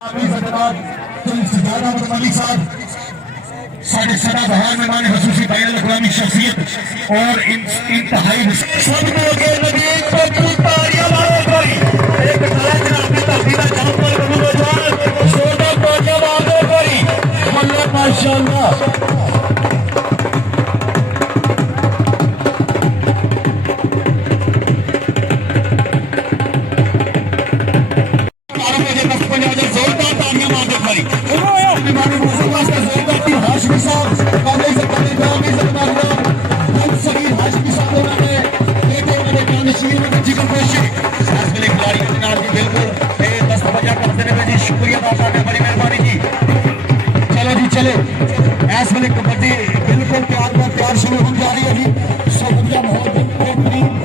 सदा बहार मेहमान खसूसी बैन अल-अक़वामी शख्सियत और इंतहाई माशाअल्लाह शुक्रिया बड़ी मेहरबानी जी। चलो जी चले इस वे कबड्डी बिल्कुल तैयार शुरू होने जा रही है जी। बढ़िया माहौल बेहतरीन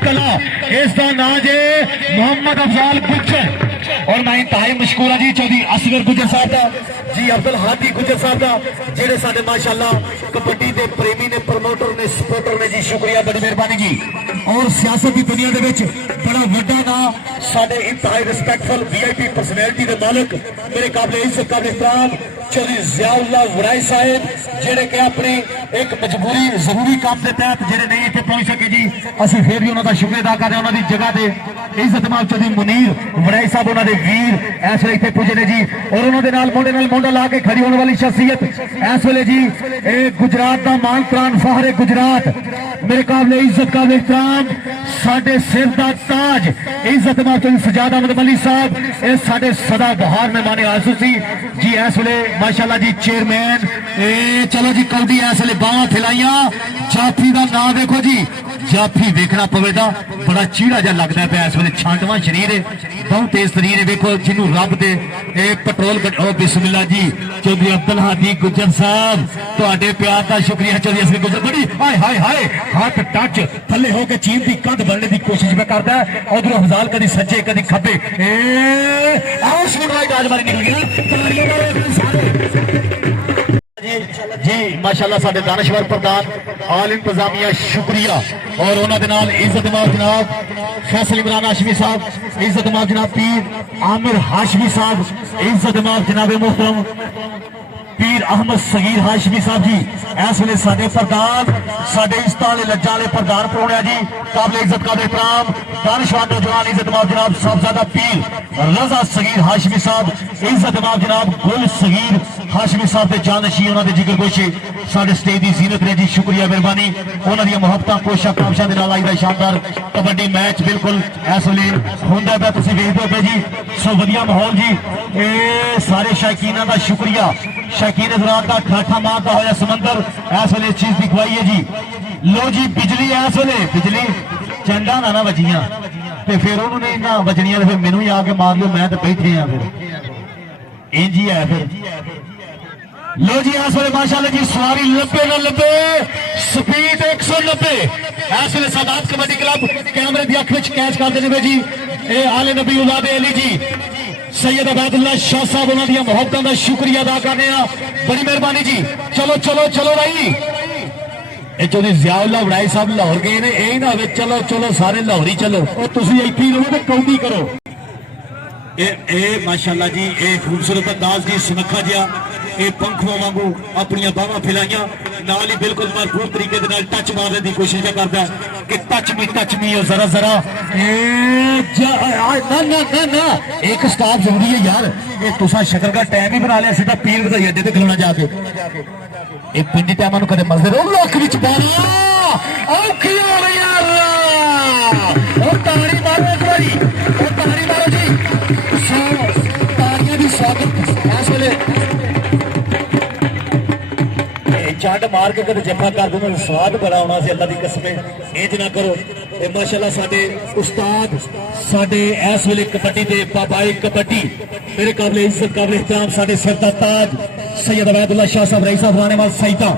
कला इसका नाम है मोहम्मद अफजाल गुज्जर और मैं इंतहाई मशकूर जी चौधरी असगर गुज्जर साहब का जी अब्दुल हादी गुज्जर साहब का जेडे साडे माशाअल्लाह कबड्डी के प्रेमी ने प्रमोटर ने सपोर्टर ने जी। शुक्रिया बड़ी मेहरबानी जी। और सियासत की दुनिया के बड़ा वड्डा नाम साडे इंतहाई रिस्पेक्टफुल वीआईपी पर्सनैलिटी के मालिक मेरे काबिल इज्जत काबिल एहतराम चौधरी ज़ियाउल्लाह वराई साहब जेडे के अपनी एक मजबूरी जरूरी काम के तहत जेडे नहीं इतने पहुंच सके जी असं फिर भी उन्होंने शुक्र अदा कर रहे हैं। उन्होंने जगह से इज्जत माल चौधरी मुनीर वराई साहब उन्होंने वीर इस वे इतने पुजे ने जी। और उन्होंने मोढे नाल मोढा ला के खड़ी होने वाली शख्सियत इस वे जी गुजरात का मान प्राण फहर गुजरात मेरे काबिल इज्जत काबिल एहतराम साडे सिर का ताज इज्जत माल चौधरी सजाद अहमद मलिक साहब ये साडे सदा बहार मेहमान आसूसी जी। इस वे माशाअल्लाह जी चेयरमैन चलो जी कौडी इस वे बाह फैलाइया जाफी का नाम देखो जी। जाफी देखना पवेगा बड़ा चीड़ा जहा लगता है इस वे छांडवा शरीर है बहुत तेज शरीर है देखो जिन्हों रब दे पेट्रोल बिस्मिल्लाह जी। चौधरी अब्दुल हादी गुज्जर साहब तुहाडे प्यार का शुक्रिया। चौधरी असली गुज्जर बड़ी हाय हाय हाय हाथ टच थले होकर चीन की कंध बनने की कोशिश में करता है उधरों हजाल कभी सज्जे कभी खब्बे निकल गया जी माशाअल्लाह साडे दानश्वर प्रधान आल इंतजामिया शुक्रिया। और उन्होंने इज्जत माल जनाब फैसल इमरान हाशमी साहब इज्जत माल जनाब पीर आमिर हाशमी साहब इज्जत माल जनाब मोहतरम पीर अहमद सगीर हाशमी साहब जी इस वे साडे प्रधान साडे इज्जत वाले लज्जा वाले प्रधान परोणिया जी काबिल इज्जत काबिल एहतराम दानिशवान नौजवान इज्जत माल जनाब साहबजादा पीर रजा सगीर हाशमी साहब इज्जत माल जनाब गुल सगीर हाशमी साहब के जानशी उन्होंने जिक्र गोशे साडे स्टेज की जीनत ने जी। शुक्रिया मेहरबानी उन्होंने मुहब्बत कोशा कामशा के नाल आई शानदार कबड्डी मैच बिल्कुल इस वे होंदा पिया तुसीं वेखदे पे जी। सो वधिया माहौल जी सारे शायकीना का शुक्रिया। शायकीन दौरान का ठाठा मारता होया समंदर इस वे चीज दिखवाई है जी। लो जी बिजली इस वे बिजली चंडा ना वजियां तो फिर उन्होंने इन्ना वजनिया फिर मैनू ही आके मार लो मैं तो बैठे हाँ फिर इंज ही है फिर। लो जी इस वे माशाअल्लाह जी सवारी 90 ना 90 स्पीड 190 इस वे सादात कबड्डी क्लब कैमरे की अख कैच करते हैं जी। ये आले नबी उलाद अली जी सैयद अबैदुल्लाह शाह साहब उन्होंने मुहब्बतों का शुक्रिया अदा करने बड़ी मेहरबानी जी। चलो चलो चलो भाई चौधरी ज़ियाउल्लाह वराई साहब लाहौर गए ने यही ना हो चलो चलो सारे लाहौर ही चलो तुम इतने ही रहो तो कौडी करो। माशाअल्लाह जी ये खूबसूरत अंदाज जी सुनखा जिहा ये पंखों वांगू अपन बाहां फैलाइया नाल ही बिल्कुल भरपूर तरीके टच मारने की कोशिश में करता है कि टच मी जरा जरा ना एक स्टाफ जरूरी है यार ये तुसा शक्ल का टाइम ही बना लिया सीधा पीर बधाई अड्डे ते खलोना जाके ये पिंडी टाइम कदम मसदे रहो लख विच पाना औखी हो रही यार ताड़ी मारो एक बारी ताड़ी मारो जी। ताड़ियां दी स्वागत इस वेले चंड मार के कदे जफा कर दूंगा स्वाद बड़ा होना सी अल्लाह दी कसम इंज ना करो ते माशाअल्लाह साडे उस्ताद साडे इस वेले कबड्डी दे बाबाई कबड्डी मेरे काबिल इज्जत काबिल एहतराम साडे सिर दा ताज सैयद अबैदुल्ला शाह साहब रईस साहब राने वाल सईदा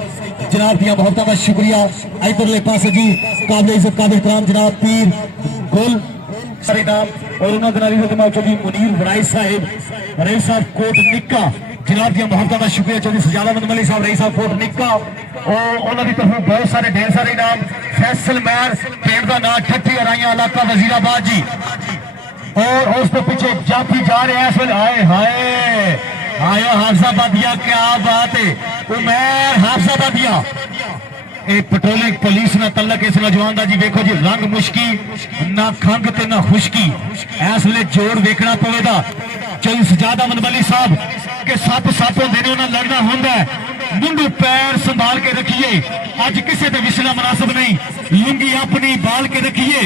जनाब दिया मोहब्बत का शुक्रिया इधरले पासे जी काबिल इज्जत काबिल एहतराम जनाब पीर गुल सरीदाम और उन्होंने नारी चौधरी मुनीर वड़ाई साहिब रईस साहब कोट निक्का जनाब दिया मोहब्बत का शुक्रिया चौधरी सजादा अहमद मलिक साहब रईस साहब कोट निक्का और उन्होंने तरफों बहुत सारे ढेर सारे इनाम फैसल मैर पेड़ का नाम ठट्ठी अराइया इलाका वजीराबाद जी और उसके पीछे जाफी जा रहे हैं इस वेले हाय हाय आया हाफजाबादिया क्या बात है उमर हाफजाबादिया पेट्रोलिंग पुलिस ना तलक इस नौजवान का जी देखो जी रंग मुश्की ना खंग ते ना खुशकी इस वे जोड़ देखना पवेगा चौधरी सजादा अहमद मलिक साहब के सप होंगे ने उन्हें लड़ना होंगे मुंडू पैर संभाल के रखिए अज किसी से विसना मुनासिब नहीं लुंगी अपनी बाल के रखिए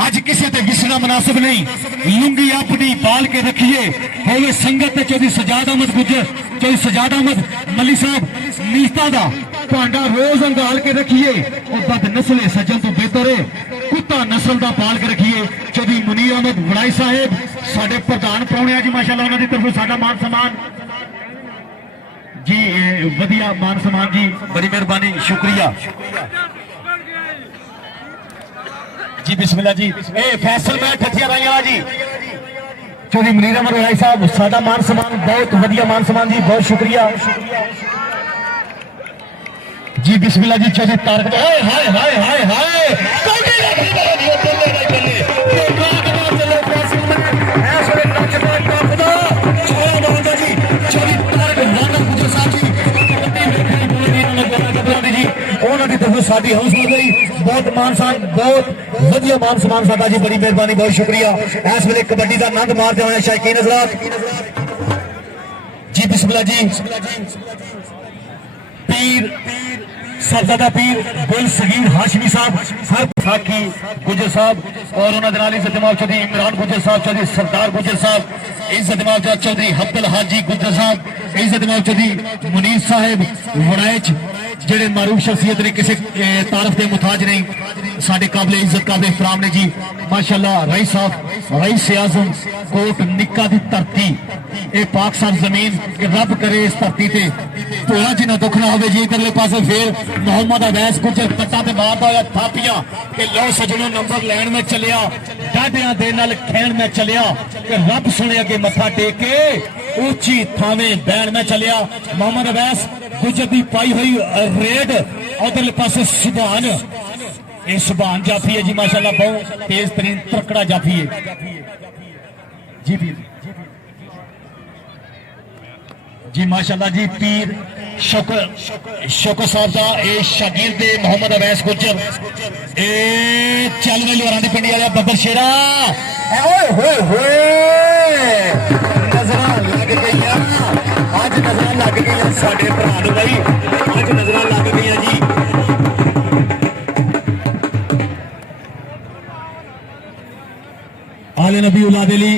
अज किसी से विसना मुनासिब नहीं लुंगी अपनी बाल के रखिए होवे संगत चौधरी सजादा अहमद गुजर चौधरी सजादा अहमद मलिक साहब नीता दा भांडा रोज अंगाल के रखिए और बद नस्ले सज्जन तो बेहतर है कुत्ता नस्ल का पाल के रखिए चौधरी मुनीर अहमद वड़ाई साहेब साडे प्रधान प्राहुणे जी माशाअल्लाह उन्हां दी तरफों साडा मान सम्मान जी वधिया मान सम्मान जी बड़ी मेहरबानी शुक्रिया जी बिस्मिल्लाह जी ए फैसल मैं ठठिया राइया जी चौधरी मुनीर अहमद वड़ाई साहब साडा मान सम्मान बहुत वधिया मान सम्मान जी बहुत शुक्रिया जी बिस्मिल्लाह जी चौधरी तारक हाय हाय हाय हाय हाय साडी हौसला गई बहुत मान सम्मान बहुत वधिया मान सम्मान साडा जी बड़ी मेहरबानी बहुत शुक्रिया इस वेले कबड्डी का आनंद मारते हुए शायकीन हज़रात जी बिस्मिल्लाह जी पीर साहबजादा पीर गुल सगीर हाशमी साहब हर साकी गुजर साहब और उन्होंने नाल इज्जत दिमाग चौधरी इमरान गुजर साहब चौधरी सरदार गुजर साहब इज्जत दिमाग चौधरी अब्दुल हाजी गुजर साहब इज्जत दिमाग चौधरी मुनीर साहब वड़ाइच जेडे मारूफ शख्सियत ने किसी तारफ के मुताज नहीं साडे काबिल इज्जत काबिल एहतराम ने जी माशाअल्लाह रईस साहब रईस आजम कोट निक्का दी धरती ए पाक साहब जमीन के रब करे इस धरती ते थोड़ा जिन्ना दुख ना हो जी इधरले पासे फिर मोहम्मद अवैस गुजर कट्टा ते मारदा होया थापियां के लो सजनों नंबर लैन में चलिया डाडियां दे नाल खेण में चलिया के रब सुने अगे मथा टेक के ऊंची थावे बैण में चलिया मोहम्मद अवैस गुजर दी पाई हुई रेड उधरले पासे सुभान ये सुभान जाफी है जी माशाअल्लाह बहुत तेज तरीन तकड़ा जाफी है जी पीर जी माशाअल्लाह जी पीर शौकत साहब का ये शागिर्द मोहम्मद अवैस गुजर ए चल रही लोहारां दी पिंडी वाले बब्बर शेरा ओए होए होए नजर लग गई आज नजर लग गई साडे भरा नूं भाई आज नजर लग गई जी आले नबी औलाद अली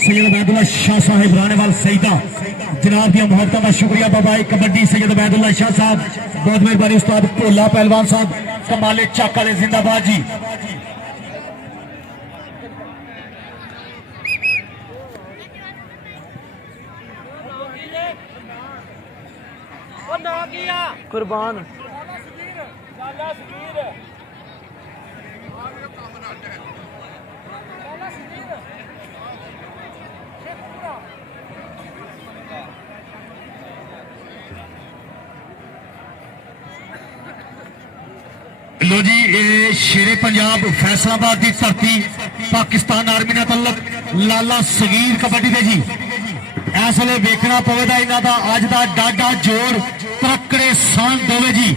सैयद अबैदुल्ला शाह साहिब रानेवाल सईदा जनाब दिया मोहब्बत का शुक्रिया बाबाई कबड्डी सैयद अबैदुल्ला शाह साहब बहुत मेहरबानी उस्ताद भोला पहलवान साहब कमाले चाक वाले जिंदाबाद जी कुर्बान लो जी ये शेरे पंजाब फैसलाबाद की धरती पाकिस्तान आर्मी ने तलक लाला सगीर कबड्डी दे जी इस वे वेखना पवेगा इन्हों का अज का डाडा जोर तकड़े सान दोवे जी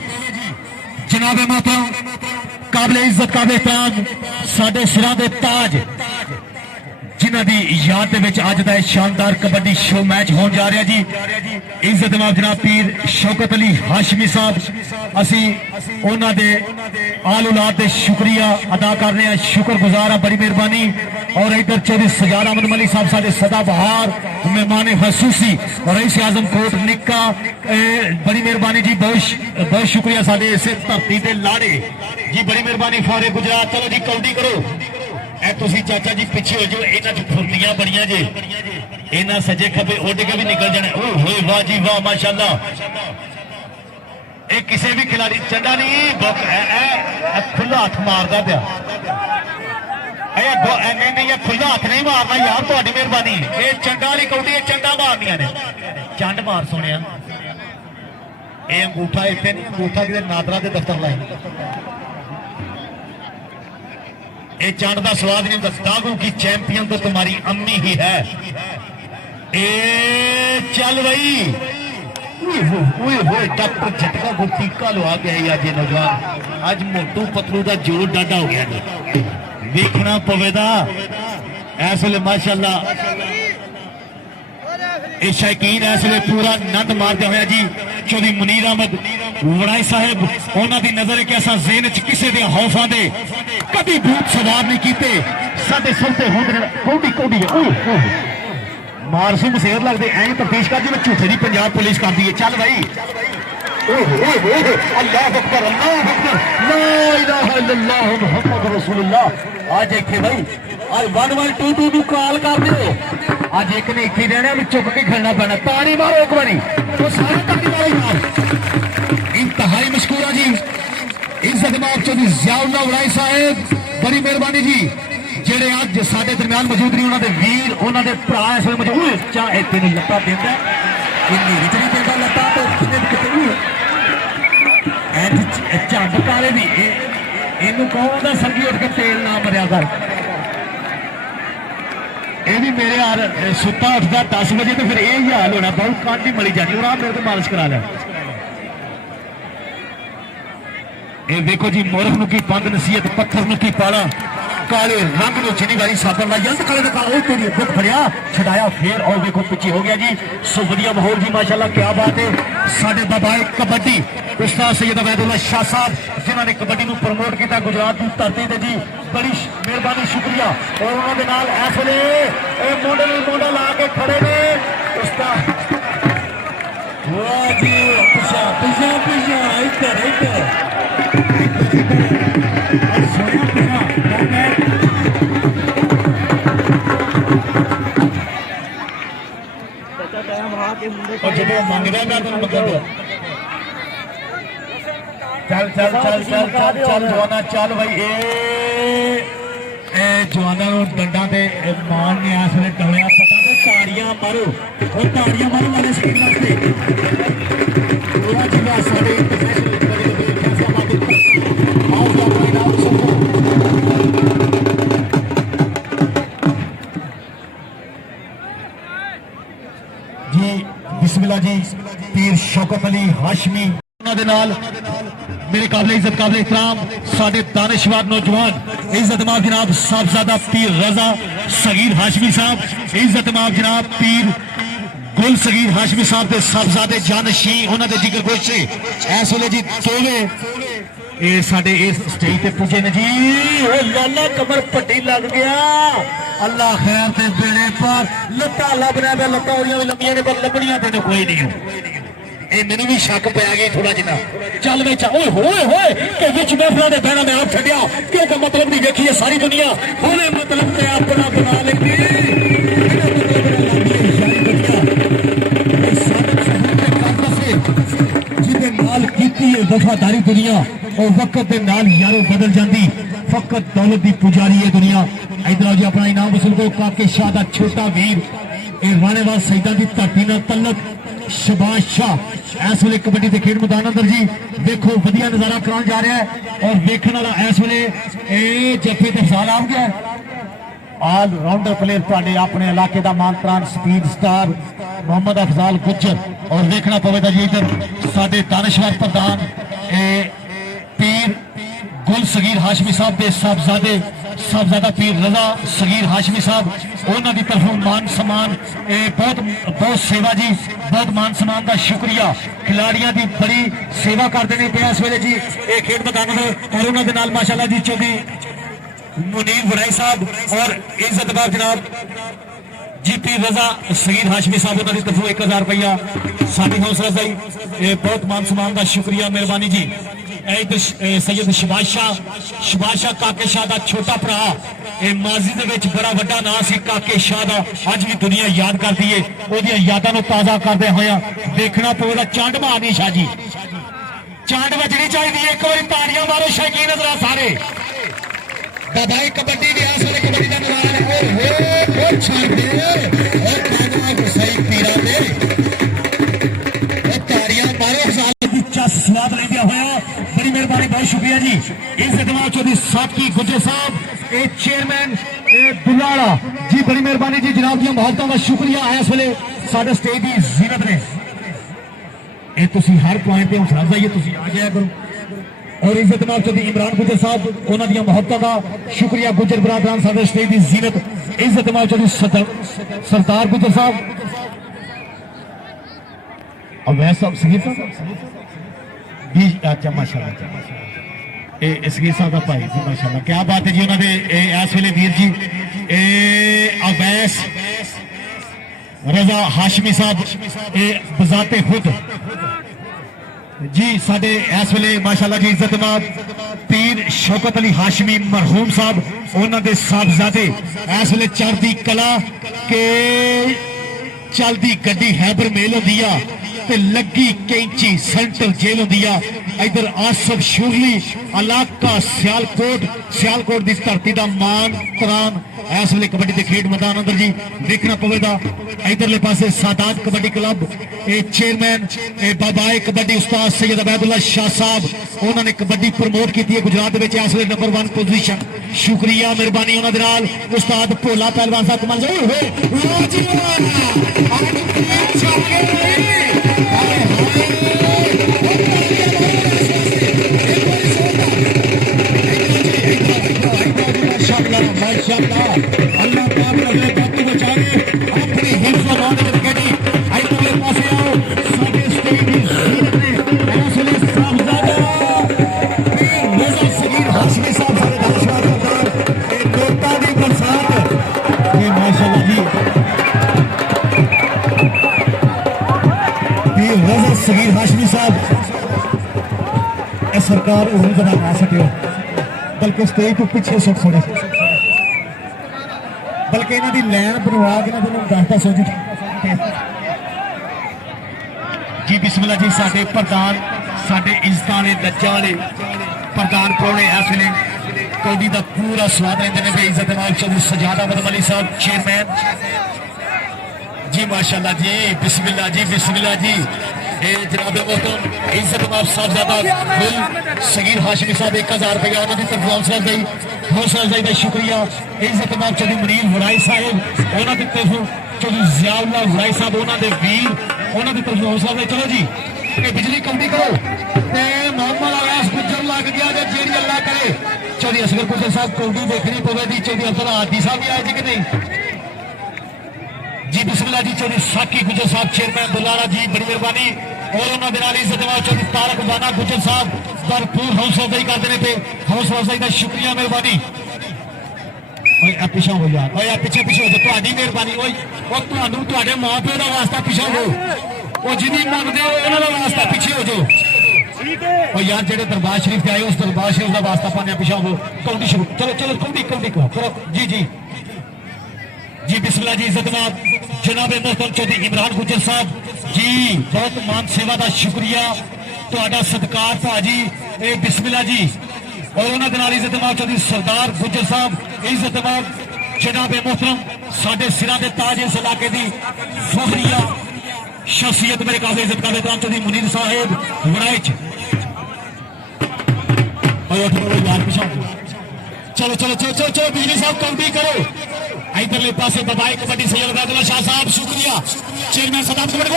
जनाबे मोहतरम काबिल इज्जत काबिल एहतराम साडे सिरां दे ताज जिन्हां दी याद दे विच अज दा शानदार कबड्डी शो मैच होण जा रहा जी। इज्जत माफ जनाब पीर शौकत अली हाशमी साहब, असी उन्हां दे आल औलाद दे शुक्रिया अदा कर रहे हैं, शुक्रगुजार हाँ, बड़ी मेहरबानी। और इधर चौधरी सजाद अहमद मलिक साहब साडे सदाबहार मेहमान खसूसी और रईस आजम कोट निक्का, बड़ी मेहरबानी जी, बहुत शुक्रिया साडे इसे धरती दे लाड़े जी, बड़ी मेहरबानी फारे गुजरात। चलो जी कौडी करो ए तुसी चाचा जी पिछे हो जाओ, इन्हां च फुर्तियां बड़ियां जे, इन्हां सजे खबे उड़ के भी निकल जाने। ओ होए वाह जी वाह माशाअल्लाह। ਇਹ ਕਿਸੇ ਵੀ ਖਿਡਾਰੀ ਚੰਡਾ ਨਹੀਂ ਖੁੱਲਾ ਹੱਥ ਮਾਰਦਾ ਪਿਆ, ਨਹੀਂ ਖੁੱਲਾ ਹੱਥ ਨਹੀਂ ਮਾਰਨਾ ਯਾਰ, ਤੁਹਾਡੀ ਮਿਹਰਬਾਨੀ। ਇਹ ਚੰਡਾ ਵਾਲੀ ਕੌਡੀ, ਇਹ ਚੰਡਾ ਮਾਰਨੀਆਂ ਨੇ, ਚੰਡ ਮਾਰ ਸੋਹਣਿਆ। ਇਹ ਅੰਗੂਠਾ ਇੱਥੇ ਨਹੀਂ, ਅੰਗੂਠਾ ਕਿਤੇ ਨਾਦਰਾ ਦੇ ਦਫ਼ਤਰ ਲਾਈ। ਇਹ ਚੰਡ ਦਾ ਸਵਾਦ ਨਹੀਂ ਹੁੰਦਾ। दागों की चैंपियन तो तुम्हारी अम्मी ही है। ए चल भाई, डॉक्टर झटका गुटीका लवा गया अज नौजवान, अज मोटू पतलू का जोर डाडा हो गया, देखना पवेगा इस वे माशाअल्लाह। शौकीन इस वे पूरा नंद मारते हुए जी। चौधरी मुनीर अहमद वड़ाई साहब, उन्होंने नजर है कि असा जेन च किसी के खौफा दे कभी भूत सवार नहीं किए, साडे सिर ते होंदे ने कौडी कौडी मारसूम शेर लगते ऐ तफ्तीश कर जिवें झूठे दी पंजाब पुलिस करती है। चल भाई, अल्लाह अकबर, अल्लाह अकबर, ला इलाहा इल्लल्लाह मुहम्मद रसूलुल्लाह। आज इत्थे भाई आज 1122 नूं कॉल कर दिओ, आज एक ने इत्थे रहना, भी चुक के खेलना पैना। ताड़ी मारो एक बारी, तो सारे ताड़ी मारो यार। इंतहाई मशकूरा जी, इज्जत माफ चौधरी जियाउल्लाह वड़ाई साहब, बड़ी मेहरबानी जी, ਜਿਹੜੇ ਅੱਜ ਸਾਡੇ ਦਰਮਿਆਨ ਮੌਜੂਦ ਨਹੀਂ, ਉਹਨਾਂ ਦੇ ਵੀਰ, ਉਹਨਾਂ ਦੇ ਭਰਾ ਇਸ ਵੇਲੇ ਮੌਜੂਦ। ਚਾਹ ਇੱਥੇ ਨੂੰ ਲੱਤਾਂ ਦਿੰਦਾ, ਇੰਨੀ ਵਿਚਰੀ ਦਿੰਦਾ ਲੱਤਾਂ ਤੋਂ ਕਿਤੇ ਕਿਤੇ ਐਂਡ ਝੰਡ ਕਾਲੇ ਦੀ। ਇਹਨੂੰ ਕਹੋਗਾ ਸੰਗੀ ਉੱਠ ਕੇ ਤੇਲ ਨਾ ਮਰਿਆ ਕਰ। ਇਹ ਵੀ ਮੇਰੇ ਯਾਰ ਸੁੱਤਾ ਉੱਠਦਾ 10 ਵਜੇ ਤੇ ਫਿਰ ਇਹ ਹੀ ਹਾਲ ਹੋਣਾ, ਬਹੁਤ ਕੰਡ ਹੀ ਮਲੀ ਜਾਣੀ। ਉਹ ਆ ਮੇਰੇ ਤੋਂ ਮਾਲਿਸ਼ ਕਰਾ ਲੈ। ਇਹ ਦੇਖੋ ਜੀ, ਮੁਰਖ ਨੂੰ ਕੀ ਬੰਦ ਨਸੀਹਤ, ਪੱਥਰ ਨੂੰ ਕੀ ਪਾਲਾ, काले रंग में जिनी बारी साबन लाई अंत काले तेरी दुख फड़िया छड़ाया फिर और देखो पिछे हो गया जी। सो वधिया माहौल जी माशाल्लाह, क्या बात है। साडे बाबाए कबड्डी उस्ताद सैयद अवैदुल्ला शाह साहब, जिन्होंने कबड्डी को प्रमोट किया गुजरात की धरती से जी, बड़ी मेहरबानी शुक्रिया। और उन्होंने नाल इस वेले मोडल मोडल आके खड़े ने उस्ताद। वाह जी, पिछा पिछा पिछा इधर इधर और जब मंगदा का तो मतलब चल चल चल चल चल चल जवाना चल भाई। ए जवाना डंडा ते मान ने इस वे टलिया पता तो ताड़ियां मारो, और ताड़ियां मारो वाले स्क्रीन वास्ते पूरा जिला साडे इंटरनेशनल आओ जा भाई नाम सुनो जी। बिस्मिल्लाह जी, पीर शौकत अली हाशमी, उन्होंने नाल मेरे काबिल इज्जत काबिल इहतराम साडे दानिशवर नौजवान इज्जत माफ जनाब साहबजादा पीर रजा सगीर हाशमी साहब, इज्जत माफ जनाब पीर गुल सगीर हाशमी साहब के साहबजादे जानशी, उन्होंने जिक्र गोशे इस वेले जी दोवे साडे इस स्टेज पे पूजे ने जी। लाला कमर पट्टी लग गया, अल्लाह खैर ते बेड़े पर लत्ता लब रहा है, लत्ता भी लंबिया ने पर लबड़ियां तेन कोई नहीं। ये मैनू भी शक पै गई थोड़ा जिना। चल वे ओए होए होए कि विच महफिल दे बहना मैं आप छड्डिया, क्योंकि मतलब नहीं देखी है सारी दुनिया, हुणे मतलब ते अपना बना लेती जिहदे नाल कीती है वफादारी दुनिया, और वक्त के नाल यारों बदल जाती, फकत दौलत की पुजारी है दुनिया। इधर जी अपना इनाम वसूल को काके शाह का छोटा वीर, राणेवाल सईदा की धरती नाल तलक शबाश शाह इस वे कबड्डी के खेड मैदान अंदर जी देखो वधिया नजारा कराने जा रहा है। और देखने वाला इस वे जफे तो साल आ गया ऑल राउंडर प्लेयर तुहाडे अपने इलाके का मान प्राण स्पीड स्टार मोहम्मद अफजाल गुज्जर। और देखना पवेगा जी इधर साडे दानिशवर प्रधान पीर गुल सगीर हाशमी साहब के साहबजादा पीर रजा सगीर हाशमी साहब उन्होंने तरफों मान सम्मान बहुत बहुत सेवा जी, बहुत मान सम्मान का शुक्रिया। खिलाड़ियों की बड़ी सेवा करते हैं पे इस वेले जी ये खेड मैदान में, और उन्होंने नाल माशाल्लाह जी चौधरी मुनीर वड़ाई साहब और इज्जत बाब जनाब जी पी रजा सगीर हाशमी साहब उन्होंने तरफों 1000 रुपया साडी हौसला अफजाई, बहुत मान सम्मान का शुक्रिया, मेहरबानी जी। सैयद शबाज शाह काके शाह का छोटा भरा माजी दे बड़ा वड्डा नाम से काके शाह का अज भी दुनिया याद करती है। वो यादों ताजा करते हुए देखना पवेगा चंड मारनी शाह जी, चंड बजनी चाहिए। एक बार ताड़ियां मारो शौकीन नजर सारे बाबाई कबड्डी गया सारे कबड्डी का स्वाद लेंदे होया बड़ी मेहरबानी, बहुत शुक्रिया जी। इस जमात चौधरी साकी गुज्जर साहब चेयरमैन दुलाड़ा जी, बड़ी मेहरबानी जी जनाब दी मोहब्बतों का शुक्रिया है। इस वेले साडे स्टेज की जीनत ने ये तुसी हर पॉइंट पे हौसला अफजाई तुसी आ जाया करो। और इस जमात चौधरी इमरान गुज्जर साहब उन्होंने दी मोहब्बतों का शुक्रिया। गुज्जर बरादरान साडे स्टेज की जीनत इस जमात चौधरी सरदार गुज्जर साहब और वैसे साहब सगीर साहब भी अच्छा माशाल्लाह सगीर साहब का भाई जी माशाल्लाह क्या बात है जी। उन्होंने इस वेले वीर जी अवैस रजा हाशमी साहब बजाते खुद जी साडे इस वेले माशाल्लाह जी इज्जतमाब पीर शौकत अली हाशमी मरहूम साहब उन्होंने साहबजादे इस वेले चढ़ती कला के चलती गड्डी हैबर मेल होंदी आ ते लगी कैंची सेंटर जेल होंदी आ। इधर आसफ शुरली इलाका सियालकोट की धरती का मान तरान इस वेले कबड्डी के खेड मैदान अंदर जी देखना पवेगा। इधरले पासे सादात कबड्डी क्लब चेयरमैन बाबाए कबड्डी उस्ताद सैयद अबैदुल्ला शाह साहब उन्होंने कबड्डी प्रमोट की है गुजरात में इस वेले नंबर 1 पोजीशन। शुक्रिया मेहरबानी उन्होंने उस्ताद भोला पहलवान साहब कमाल अल्लाह पाक अगले बाकी बचावे अपनी हिफ्ज़ और रौनक रखेगी। इधरले पासे आओ साडे स्टेज की जीनत ने हौसले साहबजादा पीर रजा सगीर हाशमी साहब सारे दानिशवर सरदार नोटा दी बरसात ये माशाल्लाह जी पीर रजा सगीर हाशमी साहब सरकार उन्हें जरा ना सके बल्कि स्टेज को पीछे सुट छोड़े बल्कि इन्हों की लैन बनवा के दसता सोच जी। बिस्मिल्लाह जी साडे प्रधान साडे इज्जत वाले लज्जा वाले प्रधान प्रोने इस वेले कौडी का पूरा स्वाद लेंदे ने। इज्जत नाल चौधरी सजादा बदम अली साहब चेयरमैन जी माशाल्लाह जी। बिस्मिल्लाह जी जनाब मोहतरम इज्जत नाल साहबजादा गुल सगीर हाशमी साहब 1000 रुपया उन्होंने तरफ हौसला अफजाई का शुक्रिया। इज्जत नाल चौधरी मुनीर वड़ाई साहब उन्होंने तरफ चौधरी जियाउल्लाह वड़ाई साहब उन्होंने वीर उन्होंने तरफ हौसला अफजाई। चलो जी बिजली कौडी करो मोहम्मद अवैस गुज्जर लग गया जी अल्लाह करे। चौधरी असगर गुज्जर साहब कौडी देखनी पवेगी। चौधरी अब्दुल आदी साहब भी आए जी कि नहीं जी। बिस्मिल्लाह जी चौधरी साकी गुज्जर साहब चेयरमैन दुलारा जी बड़ी मेहरबानी। और उन्होंने इज्जत चौधरी तारक बाना गुज्जर साहब भरपूर हौसला अफजाई करते हैं। हौसला अफजाई का शुक्रिया मेहरबानी। पिछा हो यार पिछे पिछे हो जाए मेहरबानी। तुहाडे मां प्यो का वास्ता पिछा हो वो जिन्नी मंगते हो उन्होंने वास्ता पीछे हो जाओ। और यार जेडे दरबार शरीफ आए उस दरबार शरीफ का वास्ता पाने पिछा हो कौडी शुरू चलो चलो कौडी करो जी जी जी। बिस्मिल्लाह जी इज्जतमाब जनाब मोहतरम चौधरी इमरान गुज्जर साहब जी बहुत मान सेवा का शुक्रिया तुहाडा सत्कार भाजी बिस्मिल्लाह जी। और उन्होंने इज्जतमाब चौधरी सरदार गुज्जर साहब इज्जतमाब जनाब मोहतरम साडे सिरा के ताज इस इलाके की फखरिया शख्सियत मेरे काफी इज्जत करते चौधरी मुनीर साहेब वड़ाइच। चलो चलो चलो चलो चलो बिजली साहब कौडी करो इधरले पासे दबाई कबड्डी सैयद अब्दुल्ला शाह साहब शुक्रिया चेयरमैन सदाब कबड्डी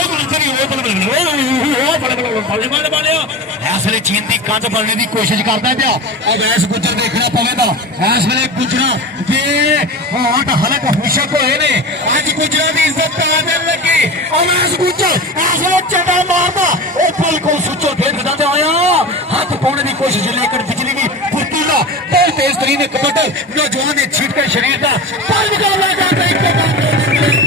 इस वे चीन की कंध बनने की कोशिश करता है अवैस गुजर देखना पवेगा इस वे गुजरा के हाट हलक हुशक होए ने अज गुजरा की इज्जत देने लगी अवैस गुजर इस वे चंडा मारदा वो बिल्कुल सुचो देखदा आया हाथ पाने की कोशिश लेकर बिजली की फुर्तीला बहुत तेज तरीन कबड्डी नौजवान ने छीट कर शरीर का पल निकाला जाता है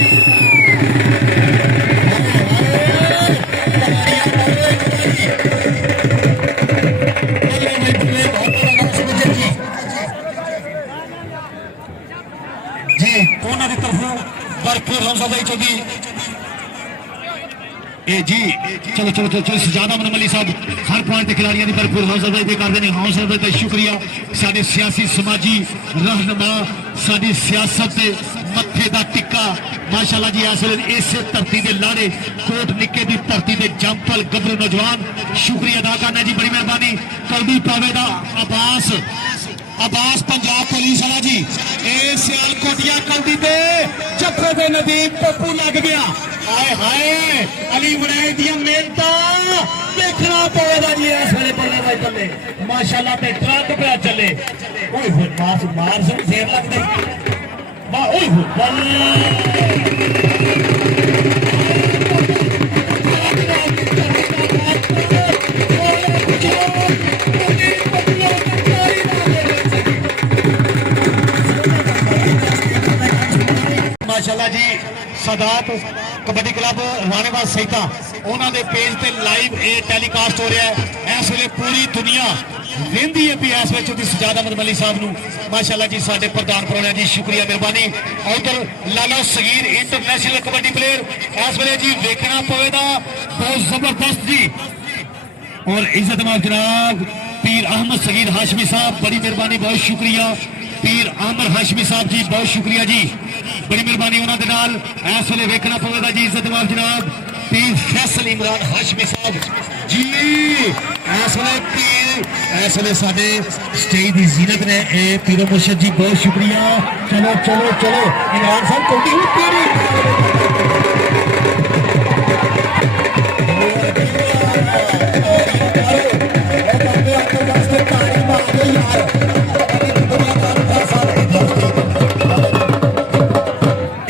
जी उन्होंने तरफों भरपूर हौसला चौधरी जी चलो चलो चलो चलो सजादा अमन मली साहब हर पॉइंट के खिलाड़ियों की भरपूर हौसला करते हैं हौसला का शुक्रिया साडे सियासी समाजी रहनुमा साडी सियासत के मथे का टिक्का माशाल्लाह जी इस इस धरती के लाड़े कोट निके की धरती के जंपल गबरू नौजवान शुक्रिया अदा करना जी बड़ी मेहरबानी कलदी पावे का अब्बास पंजाब पुलिस वाला जी सियालकोटिया कलदी पे जफे दे नदीम पप्पू लग गया हाय हाय अली वड़ाई दी मेहनत देखना पवेगा जी इस वेले बल्ले भाई चले माशाल्लाह ते ट्रक पे चले ओए होए मार से शेर लगदा वाह ओए होए माशाल्लाह जी सदात कबड्डी क्लब राणेवाल सहिता उन्होंने पेज पे लाइव ये टेलीकास्ट हो रहा है इस वे पूरी दुनिया वेंदी है भी इस वे सजादा अहमद मली साहब न माशाल्लाह जी साडे प्रधान परौने जी शुक्रिया मेहरबानी उधर लाला सगीर इंटरनेशनल कबड्डी प्लेयर इस वे जी वेखना पवेगा बहुत जबरदस्त जी और इज्जत माफ जनाब पीर अहमद सगीर हाशमी साहब बड़ी मेहरबानी बहुत शुक्रिया पीर आमर हाशमी साहब जी बहुत शुक्रिया जी बड़ी मेहरबानी उन्होंने नाल इस वे वेखना पवेगा जी इज्जत माफ जनाब पीर फैसल इमरान हाशमी साहब जी इस वे साडे स्टेज की जीनत ने पीरो मुर्शद जी बहुत शुक्रिया चलो चलो चलो इमरान साहब कौटी हुई तेरी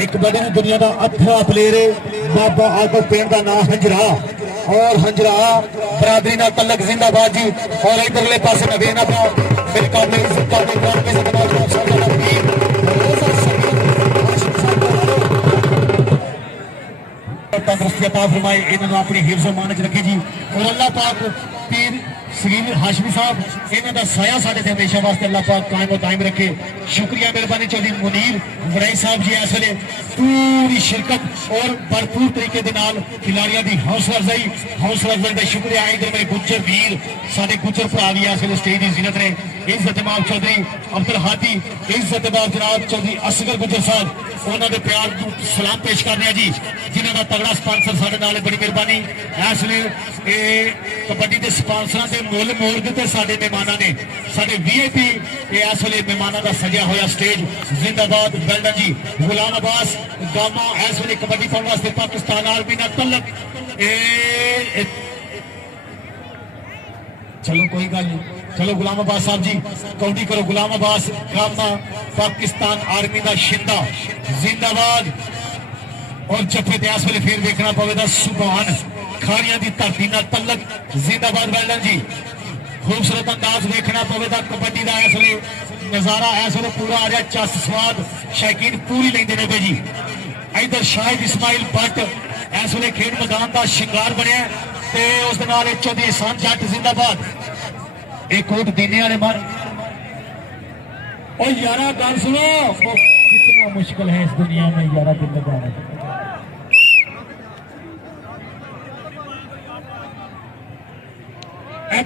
कबड्डी दुनिया का अठवा प्लेयर है बाबा आगो पेड़ का नाम हंजरा और हंजरा बरादरी ना तलक जिंदाबाद जी और इधरले पास नवीन अपना मेरे काम में तंदुरुस्ती अता फरमाए इन्होंने अपनी हिफ्ज़ मान च रखे जी और अल्लाह पाक पीर सगीर हाशमी साहब इन्हों का साया साढ़े हमेशा वास्ते अल्लाह पाक कायम और दायम रखे शुक्रिया मेहरबानी चौधरी मुनीर वड़ाई साहब जी इस वे पूरी शिरकत और भरपूर तरीके के नाल खिलाड़ियों की हौसला अफजाई का शुक्रिया इधर मेरे गुज्जर वीर साढ़े गुज्जर भरा भी इस वे स्टेज की जीनत ने इज्जत इमाम चौधरी अब्दुल हादी इज्जत इमाम जनाब चौधरी असगर गुज्जर साहब उन्होंने प्यार सलाम पेश करने जी जिन्हों का तगड़ा स्पॉन्सर साढ़े नाल बड़ी मेहरबानी इस वे कबड्डी के स्पॉन्सर के मुल मोड़ दिते साडे मेहमानां ने साडे वीआईपी इस वे मेहमानां का सजा होया स्टेज जिंदाबाद वेल्डन जी गुलाम अब्बास गामा इस वे कबड्डी पाने वास्ते पाकिस्तान आर्मी ना तलक चलो कोई गल नहीं चलो गुलाम अब्बास साहब जी कौडी करो गुलाम अब्बास गामा पाकिस्तान आर्मी का शिंदा जिंदाबाद और जफे इस वे फिर देखना पवेगा सुभान खारिया की धरती ना तलक जिंदाबाद वेल्डन जी खूबसूरत अंदाज देखना पवेगा कबड्डी का इस वे नजारा इस वे पूरा आ रहा चस स्वाद शौकीन पूरी लेंदे ने पे जी इधर शाहिद इस्माइल भट्ट इस वे खेड मैदान का शिंगार बनया ते उस चौधरी एहसान जट जिंदाबाद एक कोट देने वाले मार और यारा गल सुनो कितना मुश्किल है इस दुनिया में यारा दिन लगाना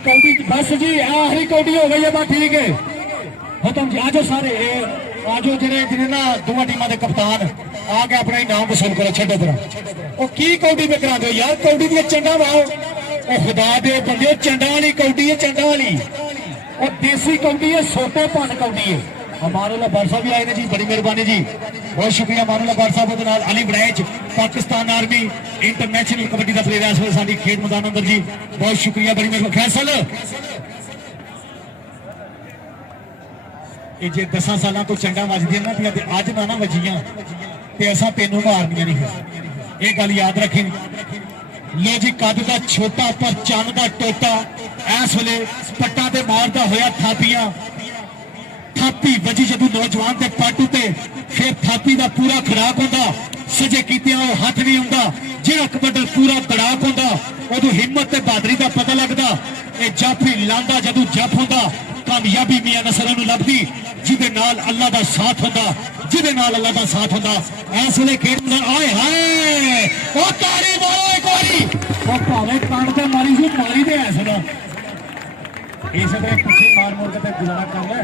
कौडी बस जी आखिरी कौडी हो गई है बात ठीक है खत्म जी आजो सारे आजो जिन्हें ना दोवां टीमां दे कप्तान आके अपना इनाम वसूल करो छड्डो तरह ओ की कौडी पे करा दो यार कौडी दी चंडा वाओ ओ खुदा दे बंदे चंडा वाली कौडी है चंडा वाली और देसी कौडी है सोटे भन कौडी है हमारे ला बरसा भी आए ने जी बड़ी मेहरबानी जी बहुत शुक्रिया मानूला बाट साहब के नाल अली बड़ैच पाकिस्तान आर्मी इंटरनेशनल कबड्डी का प्लेयर है इस वे साडी खेड मैदान अंदर जी बहुत शुक्रिया बड़ी मेहरबानी फैसल ये जे 10 साल तो चंगा वजदियां ना ते अज ना वजियां ते असां तेनों मारनियां नहीं ये गल याद रखी लो जी कद का छोटा पर चंद का टोटा इस वेले पट्टा ते मारदा होया थापियां थापी वजी जदों नौजवान के पट उते फिर थापी का पूरा खड़ाक होंदा सजे कीतियां वो हथ नहीं आउंदा जिहड़ा कबड्डर पूरा दड़ाक होंदा उदों हिम्मत ते बहादरी का पता लगदा ये जप ही लांदा जदों जप होंदा कामयाबी मियां नसर नूं लभदी जिहदे नाल अल्लाह दा साथ होंदा जिहदे नाल अल्लाह दा साथ होंदा इस वेले खेड आए हाय ओ तारी मारो एक बारी ओ भावे कांड ते मारी सी मारी दे इस दा इस दे पीछे मार मोड़ के गुजारा कर ले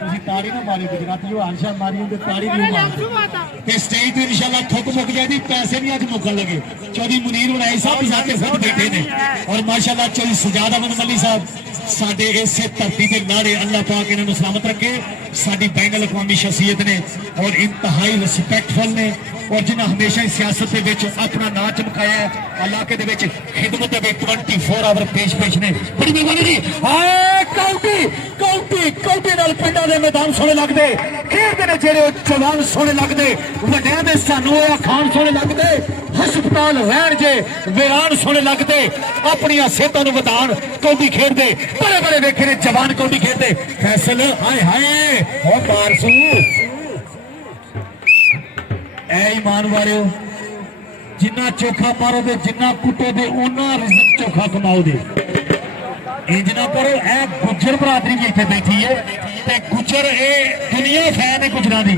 ਤੁਸੀਂ ਤਾੜੀ ਨਾ ਮਾਰੀ ਗੁਜਰਾਤੀ ਜੋ ਆਨਸ਼ਾ ਮਾਰੀ ਹੁੰਦੇ ਤਾੜੀ ਨਹੀਂ ਮਾਰੀ ਤੇ ਸਟੇਜ ਤੇ ਇਨਸ਼ਾਅੱਲਾ ਠੁੱਕ ਮੁੱਕ ਜਾਦੀ ਪੈਸੇ ਵੀ ਅੱਜ ਮੁੱਕਣ ਲੱਗੇ ਚੌਧਰੀ ਮੁਨੀਰ ਹੁਣ ਐਸਾ ਵੀ ਸਾਡੇ ਖੁਦ ਬੈਠੇ ਨੇ ਔਰ ਮਾਸ਼ਾਅੱਲਾ ਚੌਧਰੀ ਸਜਾਦ ਅਹਿਮਦ ਮੱਲੀ ਸਾਹਿਬ ਸਾਡੇ ਇਸੇ ਧਰਤੀ ਦੇ ਨਾਰੇ ਅੱਲਾਹ ਪਾਕ ਇਹਨਾਂ ਨੂੰ ਸਲਾਮਤ ਰੱਖੇ ਸਾਡੀ ਬੈਨ ਅਲ-ਅਕਵਾਮੀ ਸ਼ਖਸੀਅਤ ਨੇ ਔਰ ਇੰਤਹਾਈ ਰਿਸਪੈਕਟਫੁਲ ਨੇ और जिन्हें हमेशा सियासत के अपना ना चमकाया है इलाके के खिदमत 24 आवर पेश पेश ने बड़ी मेहरबानी जी काउंटी काउंटी काउंटी नाल पिंडां दे मैदान सोहणे लगदे खेडदे ने जेड़े जवान सोहणे लगदे वड्डियां दे सानू खान सोहणे लगदे हस्पताल रहण जे वीरान सोहणे लगदे अपनी सेहतां नूं वधाण कौडी खेडदे बड़े बड़े वेखे ने जवान कौडी खेडदे फैसल हाय हाय ओ मारसू ईमान वाले जिन्ना चोखा मारो दे जिन्ना कुटो दे उन्ना रिजक चोखा कमाओ दे इंज ना करो ए गुजर बरादरी भी इतने बैठी है ते गुजर ए दुनिया फैन है गुजरा दी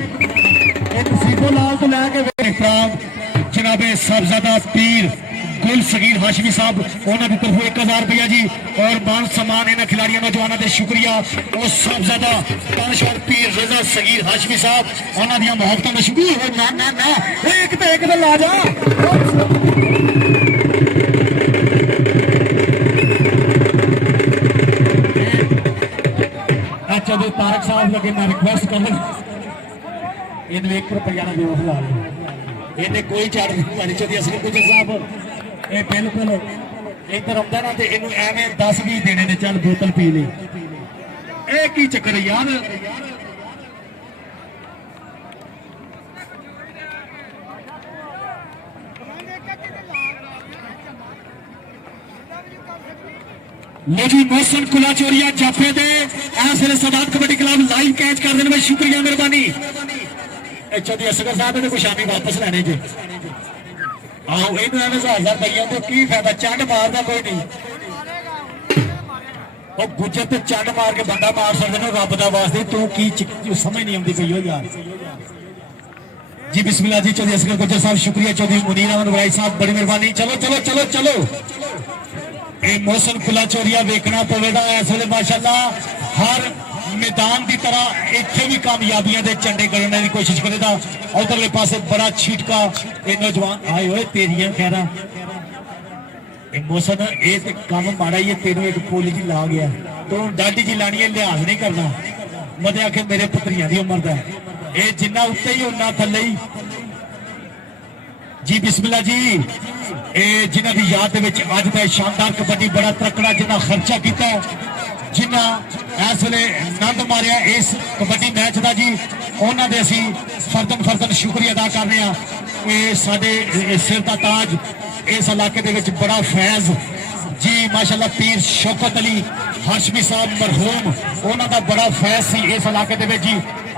एक सीधो लाल तो लैके इकराम जनाबे साहबजादा पीर गुल सगीर हाशमी साहब उन्होंने तरफों 1000 रुपया जी और मान सम्मान इन्होंने खिलाड़ियों नौजवानों के शुक्रिया और साहबजादा तानशवर पीर रजा सगीर हाशमी साहब उन्होंने मोहब्बतों का शुक्रिया ना ना ना एक तो ला जा अच्छा जो तारक साहब लगे मैं रिक्वेस्ट कर इन 1 रुपया ना जो ला इन्हें कोई चार्ज नहीं चाहिए असली गुजर साहब ये बिल्कुल इधर आंदा ना तो इनू एवें 10-20 देने ने चल बोतल पी ली ये की चक्कर यार लो जी मोहसन कुलाचोरिया जाफे दे इस वेले Sadat kabaddi club live catch कर देने में शुक्रिया मेहरबानी चौधरी असगर साहब ने कुछ आमी वापस लेने जी आओ इन 1000 रुपया तो की फायदा चंड मारदा कोई नहीं वो गुजर तो चंड मार के बंदा मार सकते ना रब का वास्ते तू की समझ नहीं आती पई हो यार जी बिस्मिल्लाह जी चौधरी असगर गुजर साहब शुक्रिया चौधरी मुनीर अहमद वराई साहब बड़ी मेहरबानी चलो चलो चलो चलो ये मौसम खुला चोरिया वेखना पवेगा इस वे माशाअल्लाह हर मैदान की तरह इतने भी कामयाबियां दे झंडे करने की कोशिश करेगा उधरले पासे बड़ा छीटका ये नौजवान आए हुए तेरिया खैरा मौसम ये काम माड़ा ही है तेनों एक पोली जी ला गया तो डाडी जी लानी है लिहाज नहीं करना मत आखे मेरे पुत्रिया की उम्र का ये जिन्ना उत्ते ही उन्ना थले ही जी बिस्मिल्लाह जी जिन्हों की याद अज का शानदार कबड्डी बड़ा तकड़ा जिन्ना खर्चा किया जिन्ना इस वे आनंद मारिया इस कबड्डी मैच का जी उन्होंने असी फर्दन फर्दन शुक्रिया अदा कर रहे हैं ये साडे सिर का ताज इस इलाके के बड़ा फैज जी माशाल्लाह पीर शौकत अली हाशमी साहब मरहूम उन्हों का बड़ा फैज सी इस इलाके के जी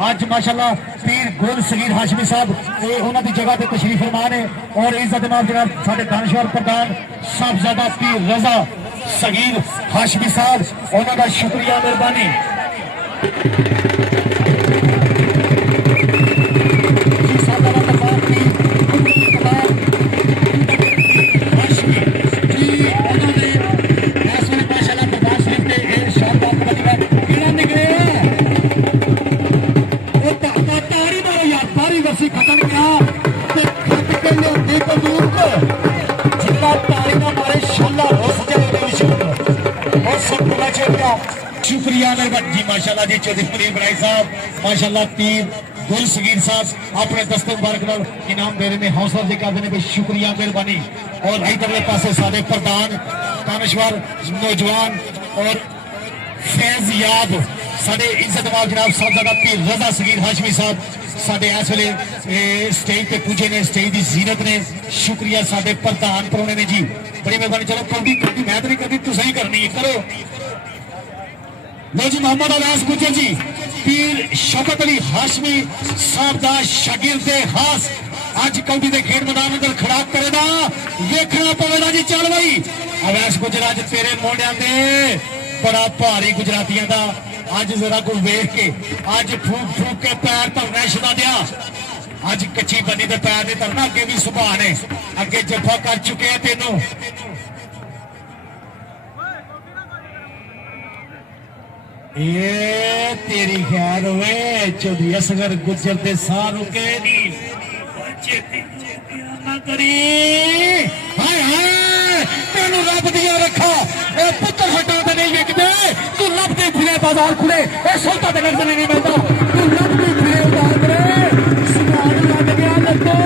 अज माशाल्लाह पीर गुल सगीर हाशमी साहब उन्होंने जगह पर तशरीफ फरमा है और इज्जत नाम जनाब साडे दानश्वर प्रधान साहबजादा पीर रजा सगीर हाशमी साहब उन्होंने शुक्रिया मेहरबानी शुक्रिया शुक्रिया मेहरबानी जी माशाल्लाह जी चौधरी इब्राहिम साहब माशाल्लाह पीर गुल सगीर साहब अपने दस्तक मुबारक नाल इनाम दे रहे हैं हौसला दे कर देने पे शुक्रिया मेहरबानी। और इधरले पासे साडे प्रधान दानश्वर नौजवान और फैज याद साडे इज्जतमाल जनाब साहबजादा पीर रजा सगीर हाशमी साहब साडे इस वेले स्टेज पे पूजे ने स्टेज की जीनत ने शुक्रिया साडे प्रधान परौने ने जी बड़ी मेहरबानी। चलो कौडी कौडी मैं तो नहीं करनी तुसीं ही करनी है करो लो जी। मोहम्मद अलास गुजर जी पीर शौकत अली हाशमी साहब का शागिर्द खास अज कौडी के खेड मैदान अंदर खड़ा करेगा वेखना पवेगा जी। चल बई अवैस गुजर अज तेरे मोढियां ते बड़ा भारी गुजरातियों का अज जरा को वेख के अज फूक फूक के पैर धरना छुड़ा दिया। अज कच्ची बनी के पैर नहीं धरना अगे भी सुभाह ने अगे जफा कर चुके हैं तेनों। ये तेरी खैर होवे चौधरी असगर गुजर दे साह रुके नहीं करी हाय हाय तेनू रब दिया रखा ए पुत्र हटा ते नहीं वेखदे तू लभदे फिरे बाजार खुले ए सोता ते नजर नहीं मिलता तू लभदे फिरे बाजार सुभान लग गया लग्गो।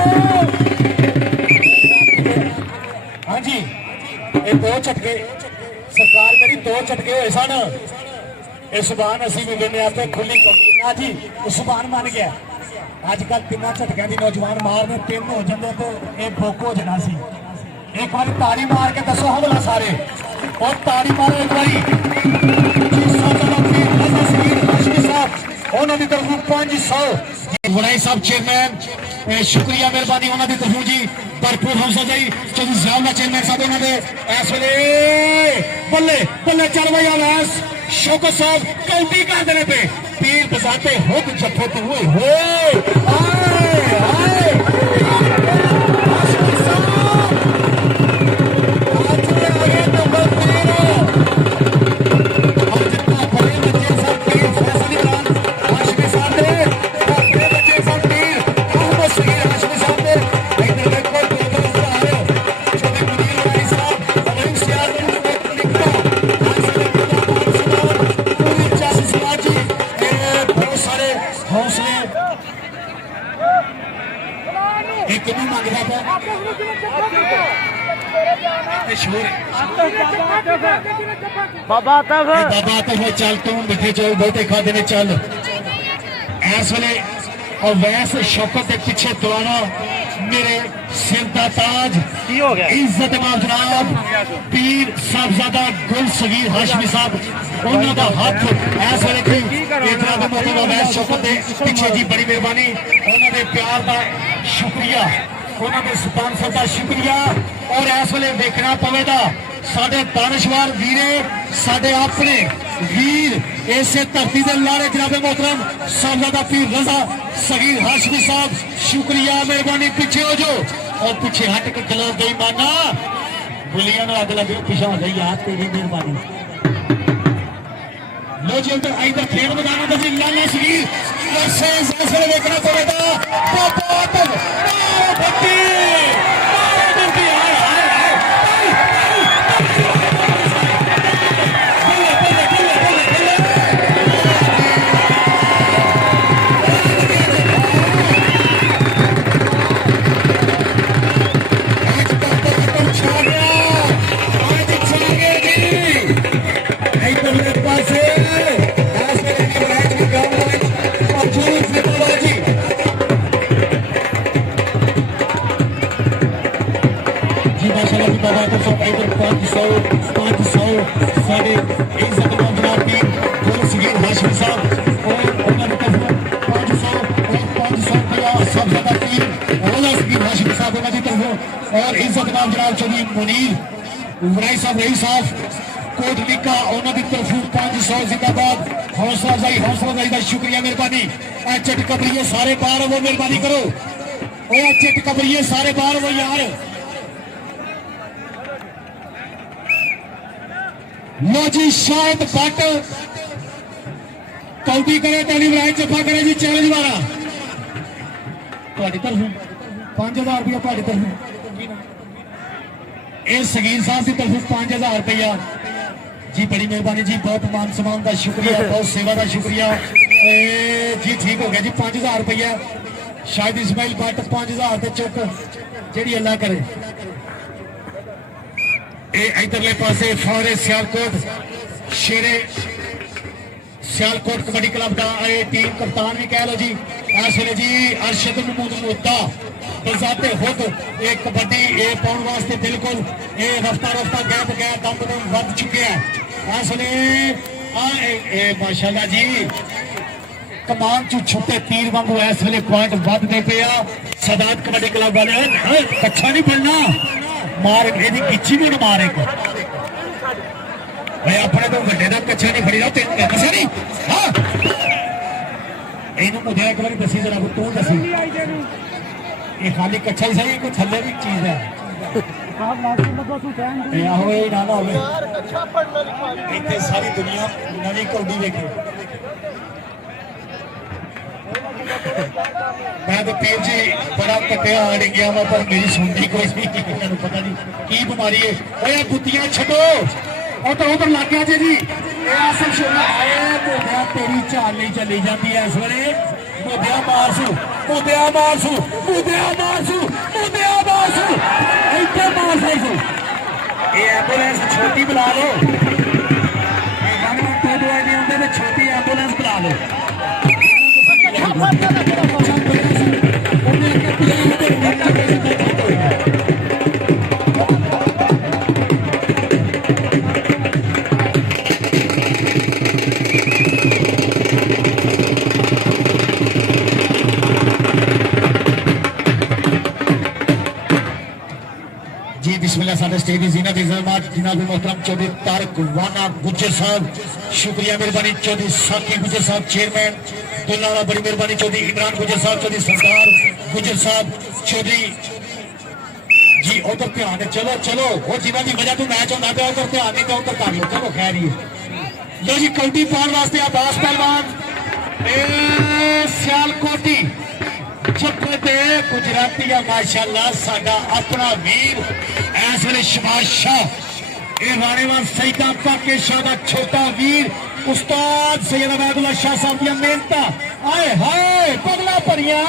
हां जी ये दो झटके सरकार मेरी दो झटके होए सन ये सुभान असी भी लेने आपे खुली ना जी सुभान मान गया। अजकल तिना झटकों की नौजवान मारने तीन हो जाते तो यह बुक हो जाना सी। एक बार ताड़ी मार के दसो हमला सारे और ताड़ी मारो एक बारी उन्होंने तरफों 500 वड़ाई साहब चेयरमैन शुक्रिया मेहरबानी उन्होंने तरफों जी भरपूर हौसला जाई चौधरी साहब चेयरमैन साहब उन्होंने इस वेले बल्ले बल्ले चल भाई अवैस शौकत साहब कौटी कर देने पे पीर बजाते हुक जफते हुए बाबा चल तू मिठे चौल बहुते खाते ने चल इस वेले अवैस शौकत के पीछे दौड़ना मेरे सिर का ताज इज्जत जनाब पीर साहबजादा गुल सगीर हाशमी साहब उन्हों का हाथ इस वेले अवैस शौकत के पीछे जी बड़ी मेहरबानी उन्होंने प्यार का शुक्रिया उन्होंने स्पॉन्सर का शुक्रिया। और इस वेले देखना पवेगा साडे दानश्वर वीरे साडे अपने वीर इसे धरती के लारे जनाबे मोहतरम साहबजादा पीर रजा सगीर हाशमी साहब शुक्रिया मेहरबानी। पीछे हो जाओ और पीछे हट के खलो गई माना बुलिया अग लगे पिछा हो गई यार तेरी मेहरबानी। लो जी उधर इधर खेल मैदान में लाला सगीर देखना पड़ेगा और इज्जत जनाब चौधरी मुनीर उमराई साहब रही साहब कोटली का उन्होंने तरफों 500 जिंदाबाद हौसला अफजाई का शुक्रिया मेहरबानी। चिट कबरीए सारे बाहर वो मेहरबानी करो चिट कबरीए सारे बाहर वो यार लो जी शायद बट कौटी करे टैली ब्राइन जफा करे जी चैलेंज वाला तरफों 5000 रुपया तरफों सगीर साहब की तरफों 5000 रुपया जी बड़ी मेहरबानी जी, बहुत मान सम्मान का शुक्रिया, बहुत सेवा का शुक्रिया जी। ठीक हो गया जी, 5000 रुपया शायद इस्माइल भट्ट 5000 के चुक जी अल्लाह करे। इधरले पासे फौरे सियालकोट शेरे सियालकोट कबड्डी क्लब का टीम कप्तान भी कह लो जी इस वे जी अरशद महमूद मुद्दा बजाते खुद ये कबड्डी ये पाने वास्ते बिल्कुल ये रफ्ता रफ्ता गैप गया दम दम बढ़ चुके हैं इस वे माशाल्लाह जी। कमान चू छुट्टे तीर वांगू इस वे पॉइंट बढ़ते पे आ। सदात कबड्डी क्लब वाले कच्छा नहीं पड़ना मार यदि किची भी मार एक अपने तो व्डे का कच्छा नहीं फड़ी तेन कच्छा नहीं इन मुझे एक बार दसी जरा तू दसी ये खाली कच्छा ही सही कोई थले भी चीज है आहो ये ना हो इतने सारी दुनिया नवी कौडी देखे मैं तो पीर जी बड़ा कटिया अड़ गया वा पर मेरी सुनती कोई नहीं पता नहीं की बीमारी है बुतियां छो उधर लग गया जी आसम शोला आए तेरी चाल नहीं चली जाती है इस वे मुद्या मारसू मुद्या मारसू मुद्या मारसू मुद्या मारसू इतने मार सही ये एंबुलेंस छोटी बुला लो नहीं आते तो छोटी एंबुलेंस बुला लो। जी बिस्मिल्लाह साडे स्टेज की जीनत इज़्ज़त जनाब मोहतरम चौधरी तारक वाना गुज्जर साहब शुक्रिया मेहरबानी चौधरी साकी गुज्जर साहब चेयरमैन दुल्लाला बड़ी मेहरबानी चौधरी इमरान गुज्जर साहब चौधरी सरदार गुज्जर साहब चौधरी जी उधर ध्यान है। चलो चलो वो जिन्हों की वजह तो मैच होता है उधर ध्यान नहीं तो उधर कर लो चलो खैर ही लो जी कौटी पाने वास्ते अब्बास पहलवान सियालकोटी चक्कर दे गुजराती माशाल्लाह साडा अपना वीर इस वे शबाज शाह ये राणेवाल सईदा पाके शाह का छोटा वीर उस्ताद सैयद अबैदुल्ला शाह साहब की मेहनत आए हाय पगला भरिया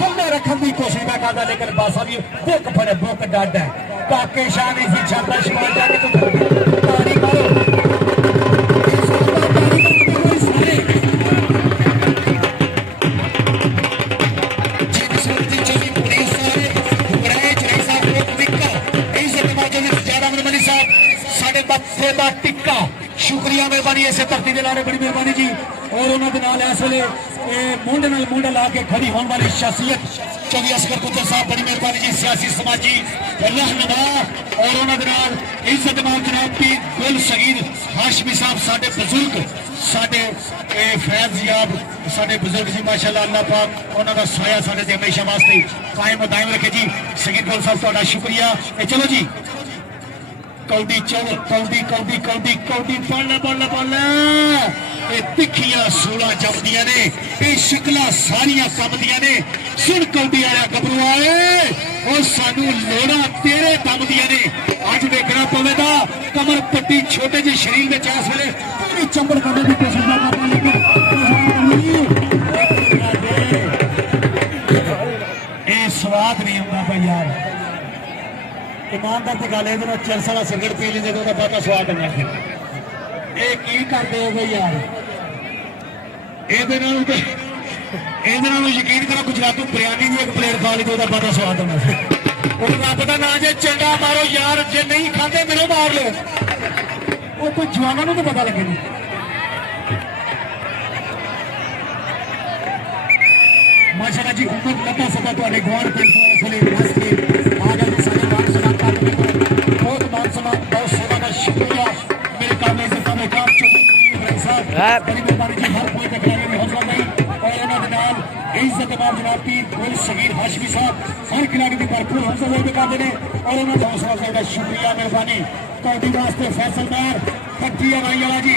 पगले रखने की कोशिश मैं करता लेकिन बासा भी बुक फड़े बुक डड है पाके शाह ने सी छाता शबाज जाके तो तारी मारो टिक्का शुक्रिया मेहरबानी इसे धरती के लारे बड़ी मेहरबानी जी और उन्होंने इस वे मुंडे नाल मुंडा ला के खड़ी होने वाली शख्सियत चौधरी असगर गुज्जर साहब बड़ी मेहरबानी जी सियासी समाजी रहनुमा और उन्होंने इज्जत मान जनाब पीर गुल सगीर हाशमी साहब साडे बुजुर्ग साडे फैज याब साडे बुजुर्ग जी माशाल्लाह अल्लाह पाक उन्होंने साया साडे ते हमेशा वास्ते कायम दायम रखे जी। सगीर गुल साहब तुहाडा शुक्रिया। चलो जी कौडी चल कौडी कौडी कौडी कौडी पढ़ पढ़ पढ़ तिखिया सूला जमदिया ने ये शिकला सारिया कमदिया ने सुन कौडी आया गबरू आए और सानू लोड़ा तेरे दमदिया ने अज देखना पवेगा कमर पट्टी छोटे जे शरीर में इस वे पूरी चंबड़ करने की कोशिश स्वाद नहीं आता भाई यार ईमानदार की गल है चरस वाला सिगरेट पी लेंगे तो बहुत स्वाद है ये की करते हो भाई यार यकीन करो गुजरात बिरयानी भी एक प्लेट खा ली तो बहुत स्वाद होना रब का ना जे चंगा मारो यार जे नहीं खाते मेरे मार लो वो कोई जवानों तो पता लगे नहीं। माशाल्लाह जी उम्र लता सका तो गौर बहुत मान सम्मान बहुत सेवा का शुक्रिया मेरे काम बड़ी मेहरबानी जी हर कोई खिलाड़ी में हौसला नहीं और उन्होंने इज्जत जनाब पीर गुल सगीर हाशमी साहब हर खिलाड़ी की भरपूर हौसला करते हैं और उन्होंने हौसला का शुक्रिया मेहरबानी कौडी वास्ते फैसलदार फट्टी अगाई वाला जी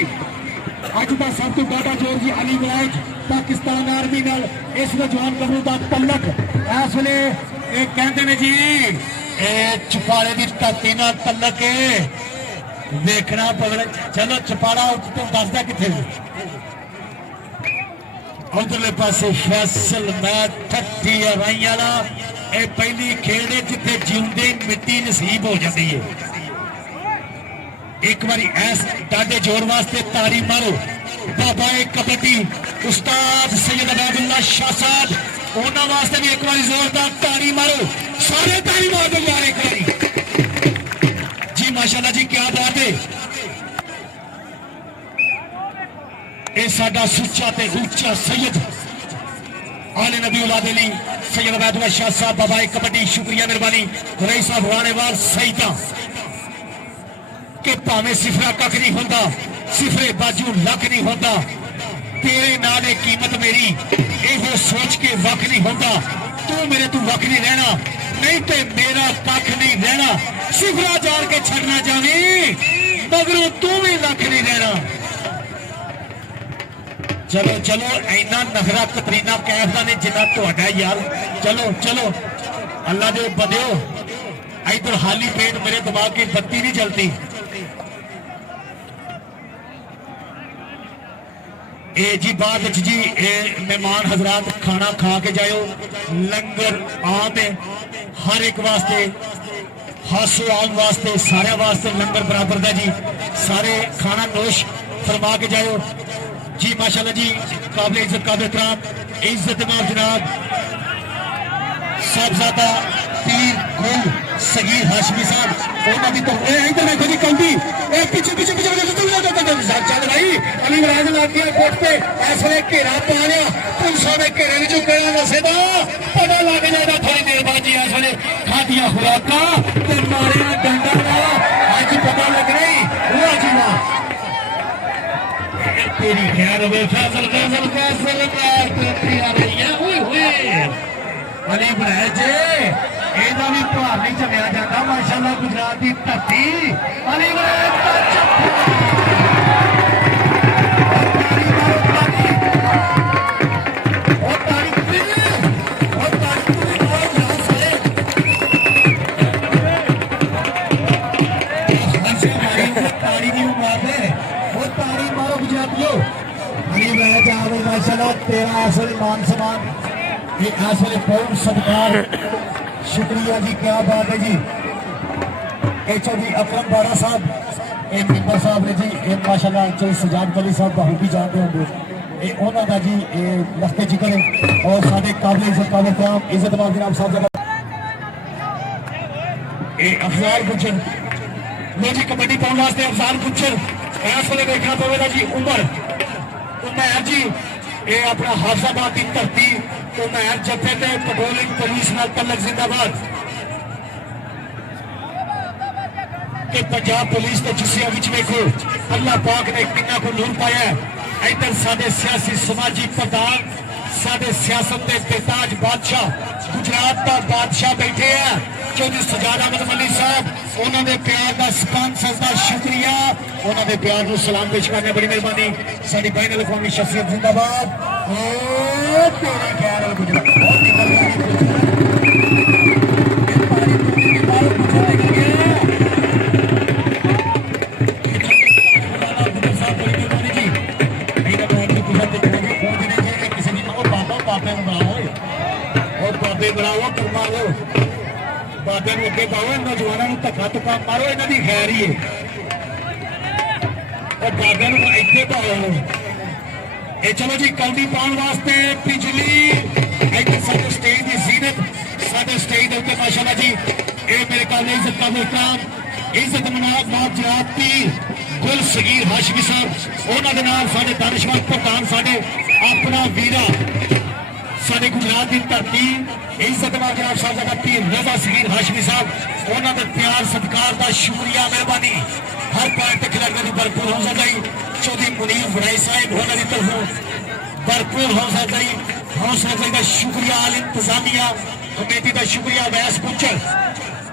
अज का सब तो बड़ा जोर जी अली वलायत पाकिस्तान आर्मी नाल इस वे जवान गबरू का तलक इस वे कहते हैं जी चुपाड़े की धरती नाल तलक है देखना पवना चलो चपाड़ा तो दसदा किथे उधरले पासे फैसल मैच ठट्टी राई वाला ये पहली खेल है जिथे जिंदे मिट्टी नसीब हो जाती है एक बार ऐस डाडे जोर वास्ते तारी मारो बाबा कबड्डी उस्ताद सैयद अबैदुल्ला शाह साहब उन्होंने वास्ते भी एक बार जोरदार तारी मारो सारे तारी मार दो यार एक बारी जी माशाल्लाह जी क्या बात है ये साडा सुच्चा ते ऊंचा सैयद आले नबी औलाद अली सैयद अबैदुल्ला शाह साहब बाबा कबड्डी शुक्रिया मेहरबानी रईस साहब राणेवाल सईदा के भावें सिफरा कख नहीं होंदा सिफरे बाजू लख नहीं होंदा तेरे नाल कीमत मेरी ये सोच के वख नहीं होंदा तू मेरे तू वख नहीं रहना नहीं तो मेरा कख नहीं रहना सिफरा जान के छड़ना जावी मगरों तू भी लख नहीं रहना चलो चलो इना नखरा कतरीना कैफ का ने जिन्ना तुहाडा यार चलो चलो अल्लाह दे बंदियो इधर खाली पेट मेरे दिमाग की बत्ती नहीं चलती ए जी बाद जी मेहमान हजरात खाना खा के जाओ लंगर आम है हर एक वास्ते हासो आम वास्ते सारे वास्ते लंगर बराबर दा जी सारे खाना नोश फरमा के जाओ जी माशाल्लाह जी काबिल इज्जत काबिल एहतराम इज्जत माफ जनाब साहबजादा पीर गुल सगीर हाशमी साहब उन्होंने भी तो इधर देखो जी कौंडी पीछे पीछे पीछे चल भाई अली राज लाठी कोट पे इस वे घेरा पा लिया पुलिसों ने घेरे में चुकना दसे तो पता लग जाएगा थोड़ी देर बाद जी इस वे खादिया खुराका मारिया डंडा का अज पता लग रही हुआ जी वाह तेरी खैर हो फैसल फैसल फैसल आ रही है अली बरैज ਇਹਦਾ ਵੀ ਭਾਰ ਨਹੀਂ ਚੱਲਿਆ ਜਾਂਦਾ ਮਾਸ਼ਾਅੱਲਾ ਗੁਜਰਾਤ ਦੀ ਧਰਤੀ ਅਲੀ ਬਰੈਜ माशाल्लाह तेरा असल मान सम्मान ये असल बहुत सत्कार शुक्रिया जी क्या बात है जी चौधरी अकरम बाड़ा साहब मेंबर साहब ने जी माशाल्लाह चौधरी सजाद अली साहब बाहू भी जानते होंगे उन्होंने जी लफ्ते जिक्र है और साढ़े काबिल इज्जत काबिल एहतराम इज्जत मान जनाब साहब अफजाल गुज्जर लो जी कबड्डी पाने वास्ते अफजाल गुज्जर इस वे देखना पवेगा जी उमर जी ये अपना हाफजाबाद की धरती उमर जत्थे ते पेट्रोलिंग पुलिस नाल तलक जिंदाबाद के पंजाब पुलिस के जुस्सिया विच देखो अल्लाह पाक ने कितना को नूर पाया है इधर साडे सियासी समाजी प्रधान साडे सियासत के बेताज बादशाह गुजरात का बादशाह बैठे हैं चौधरी सजाद अहमद मलिक साहब उन्होंने प्यार का स्पॉन्सर का शुक्रिया उन्होंने प्यार को सलाम पेश करने बड़ी मेहरबानी साडी बैन अल-अक़वामी शख्सियत जिंदाबाद तेरे खैर गुजरात बहुत ही बाबे बनाओ कर्मा लो बाबे अगे पाओ नौजवानों धक्का धुक्का मारो इन्हों की खैर ही है और बाबे इतने पाओ ये चलो जी कौडी पाने वास्ते बिजली इधर साडे स्टेज की जीनत साडे स्टेज के उत्ते माशाल्लाह जी ये मेरे ख्याल इज्जत का मुहतरम इज्जत मनाब नाब जनाब पीर गुल सगीर हाशमी साहब उन्होंने नाल साडे दानिशवर प्रधान साडे अपना वीरा साडे गुजरात की धरती इज्जत मान जनाब साहब का पीर रजा सगीर हाशमी साहब उन्होंने प्यार सत्कार का शुक्रिया मेहरबानी हर पॉइंट तक खिलाड़ियों की भरपूर हौसला अफजाई चौधरी मुनीर वड़ाई साहब उन्होंने तरफों भरपूर हौसला अफजाई का शुक्रिया आल इंतजामिया कमेटी का शुक्रिया वैस पुचर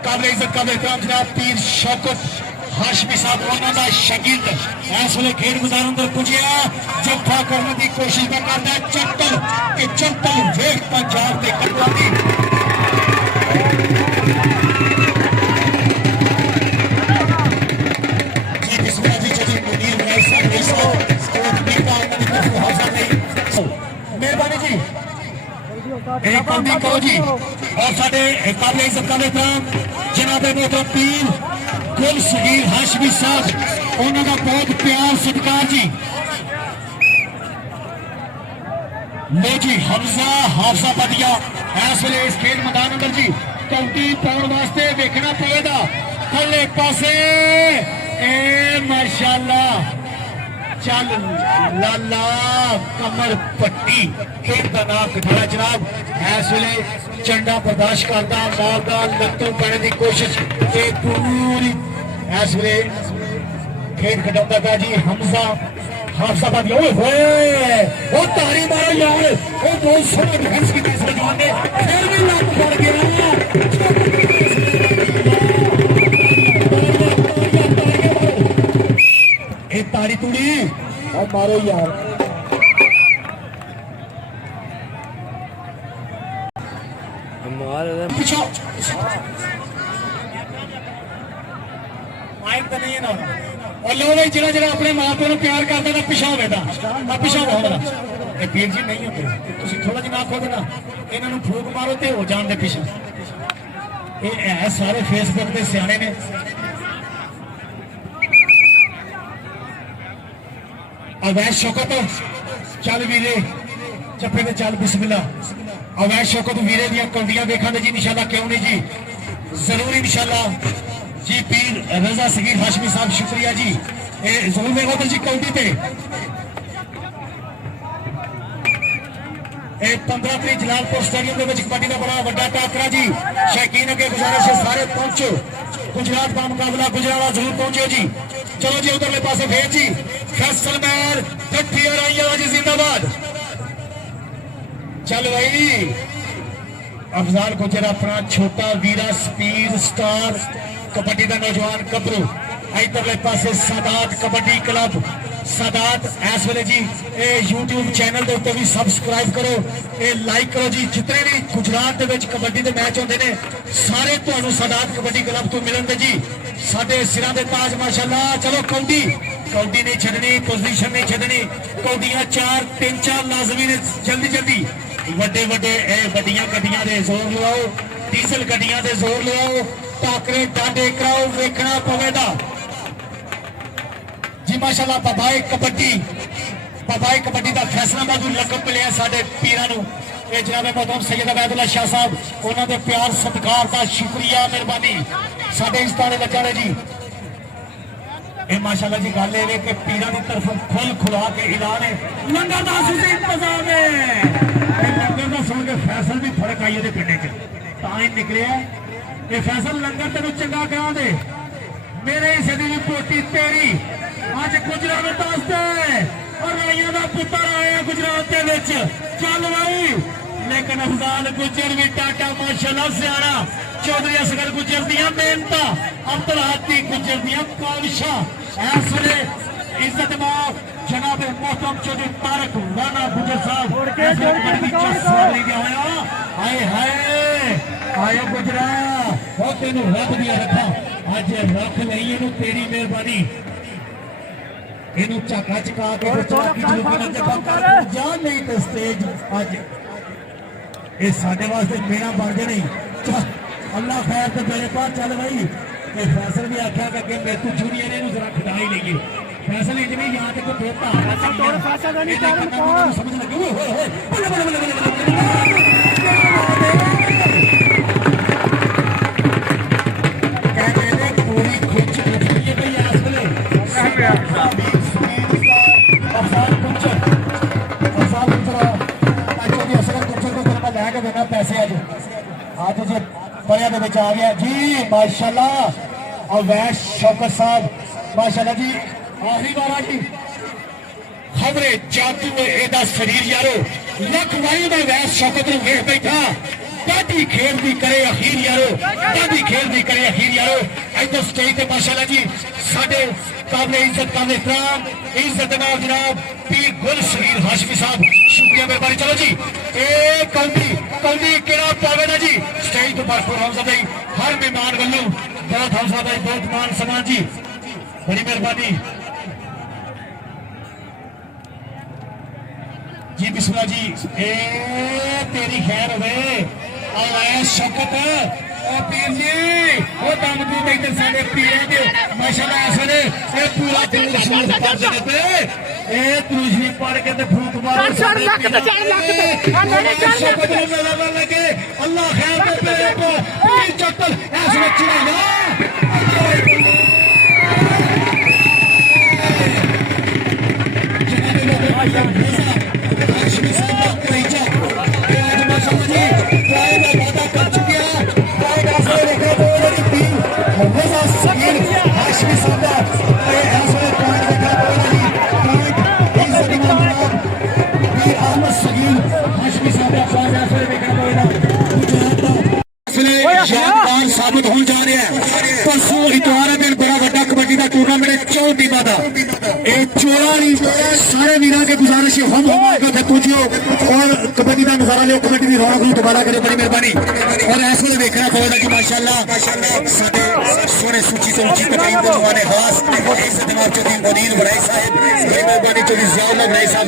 काबिल इज्जत काबिल एहतराम जनाब पीर शौकत हाशमी साहब उन्होंने शागिर्द इस वे खेल मैदान अंदर पुजया जफा करने की कोशिश में करता है चट्टल कि चट्टल वेख पंजाब के कटवा की मेहरबानी जी एक कौंदी करो जी। और साडे काबिल इज्जत का एहतराम जनाब मोहतरम पीर गुल सगीर हाशमी साहब उन्होंने बहुत प्यार सत्कार जी। लो जी हमजा हाफसा पदिया इस वे इस खेल मैदान अंदर जी कौंटी पाने वास्ते देखना पड़ेगा थले पासे ए माशाअल्लाह चल लाला कमर पट्टी खेल का नाम कठाड़ा जनाब इस वे झंडा बर्दाश्त करता मारदा लत्तों पैने की कोशिश पूरी इस वे खेल खटाता था जी हमजा हाफसा बात ओए होए ओ तारी मारो यार ओ बहुत सोहना डिफेंस की इस जवान ने फिर भी लत पड़ गया ए तारी तुड़ी और मारो यार पीछे माइक तो नहीं है ना और लो भाई जिला जिला अपने मां प्यो को प्यार करता था पिछा बेटा अब पिछा हो मेरा ये पीर जी नहीं होते तुम थोड़ा जिहा आखो ना इन्होंने फूक मारो तो हो जान दे पिछा ये है सारे फेसबुक के सियाने ने अवैध शौकत चल वीरे चप्पे में चल बिस्मिल्ला अवैध शौकत वीरे दियां कौंडियां देखा जी इंशाल्लाह क्यों नहीं जी जरूर इंशाल्लाह जी पीर रजा सगीर हाशमी साहब शुक्रिया जी जरूर मेहरबान जी कौंटी पे 15 तरीक जलालपुर स्टेडियम के कबड्डी का बड़ा बड़ा टाकरा जी शौकीन अगे गुजारिश है सारे पहुंचो गुजरात का मुकाबला गुजरात जरूर पहुंचो जी चलो जी उधरले पासे फिर जी फैसल मैर ठट्ठी और आइया जी जिंदाबाद चल भाई अफजाल गुजर अपना छोटा वीरा स्पीड स्टार कबड्डी का नौजवान कबरू इधरले पासे सादात कबड्डी क्लब सादात इस वे जी यूट्यूब चैनल के उत्ते भी सबसक्राइब करो लाइक करो जी जितने भी गुजरात के कबड्डी के मैच होते हैं सारे तुहानू सादात कबड्डी क्लब तो मिलन जी साडे सिरां दे ताज माशाअल्लाह चलो कौंडी कौंडी नहीं छड्डनी पोजीशन नहीं छड्डनी कौंडियां 3-4 लाजमी ने जल्दी जल्दी वड्डे वड्डे वड्डियां गड्डियां दे जोर लगाओ डीजल गड्डियां दे जोर लगाओ टाकरे डांडे कराओ वेखना पवेगा जी माशाअल्लाह पबाई कबड्डी का फैसलाबाद लकब मिले साडे पीरां नू ये जनाब मोहतरम सैयद अबैदुल्ला शाह साहब उन्होंने प्यार सत्कार का शुक्रिया मेहरबानी साडे इस तारे लगा रहे जी ये माशाअल्लाह जी गल है कि पीरां की तरफ खुल खुला के ऐलान है लंगर दा सुधी इंतजाम है लंगर दा सुन के फैसल भी फर्क आई है पिंडे च तां ही निकलिया ये फैसल लंगर तेन चंगा करा दे मेरे हिस्से की पोटी तेरी अज गुजरात वास्ते और राइया का पुत्र आया गुजरात के चल भाई लेकिन अफजाल गुजर भी टाटा माशाअल्लाह सियाना चौधरी असगर गुजर दिया मेहनत अब्दुल हादी गुजर दिया काविशा इस वे इज्जत माफ जनाब मोहतरम चौधरी तारक राणा गुजर साहब हाय हाय आयो गुजरा वो तेन रख दिया रखा अज रख नहीं इनू तेरी मेहरबानी इनू झाका चका के जान नहीं तो स्टेज अज ये साडे वास्ते मेरा बन गए नहीं अल्लाह खैर तो मेरे पास चल भाई ये फैसल भी आख्या कि अगे मेरे को जूनियर इनू जरा खिटा ही लेंगे फैसल इज नहीं यहाँ तक समझ लगे पैसे अज अज जो बड़िया आ गया जी माशाअल्लाह अवैध शौकत साहब माशाअल्लाह जी आखिरी बार जी खबरे जादू एदा शरीर यारो लख वारी में अवैध शौकत नूं वेख बैठा दादी खेल भी करे अखीर यारो दादी खेल भी करे अखीर यारो इधर स्टेज पे माशाअल्लाह जी साडे काबिल इज्जत काबिल एहतराम इज्जत नाल जनाब पीर गुल सगीर हाशमी साहब शुक्रिया मेहरबानी चलो जी ए कौंदी केड़ा पावेगा जी स्टेज तो भरपूर हौसला भाई हर मेहमान वालों बहुत हौसला भाई बहुत मान सम्मान जी बड़ी मेहरबानी जी बिस्मिल्लाह जी ए तेरी खैर होवे और आया शौकत ओ पीर जी ओ दम दूध इधर साडे पीरे दे माशाल्लाह असरे ए पूरा दिल शरीफ कर देने पे ए तुझी पढ़ के ते फूक मारो 4 लाख ते 4 लाख ते आ मेरे 4 लाख शौकत ने नजर लगे अल्लाह खैर दे पे को पीर चक्कर ऐसे चिड़ा शानदार साबित हो जा रहा है परसों इतवार दिन बड़ा बड़ा कबड्डी का टूर्नामेंट 4 टीमां का ये 14 सारे वीरों के गुजारिश है हम होगा पूछियो और कबड्डी का नजारा लियो कबड्डी की रौनक दोबारा करे बड़ी मेहरबानी और ऐसे तो देखना पड़ेगा कि माशाल्लाह साडे सोने सूची तो ऊंची तकरीब के जमाने खास इस दिमाग चौधरी मुनीर बड़ाई साहब बड़ी मेहरबानी चौधरी जियाउल्लाह बड़ाई साहब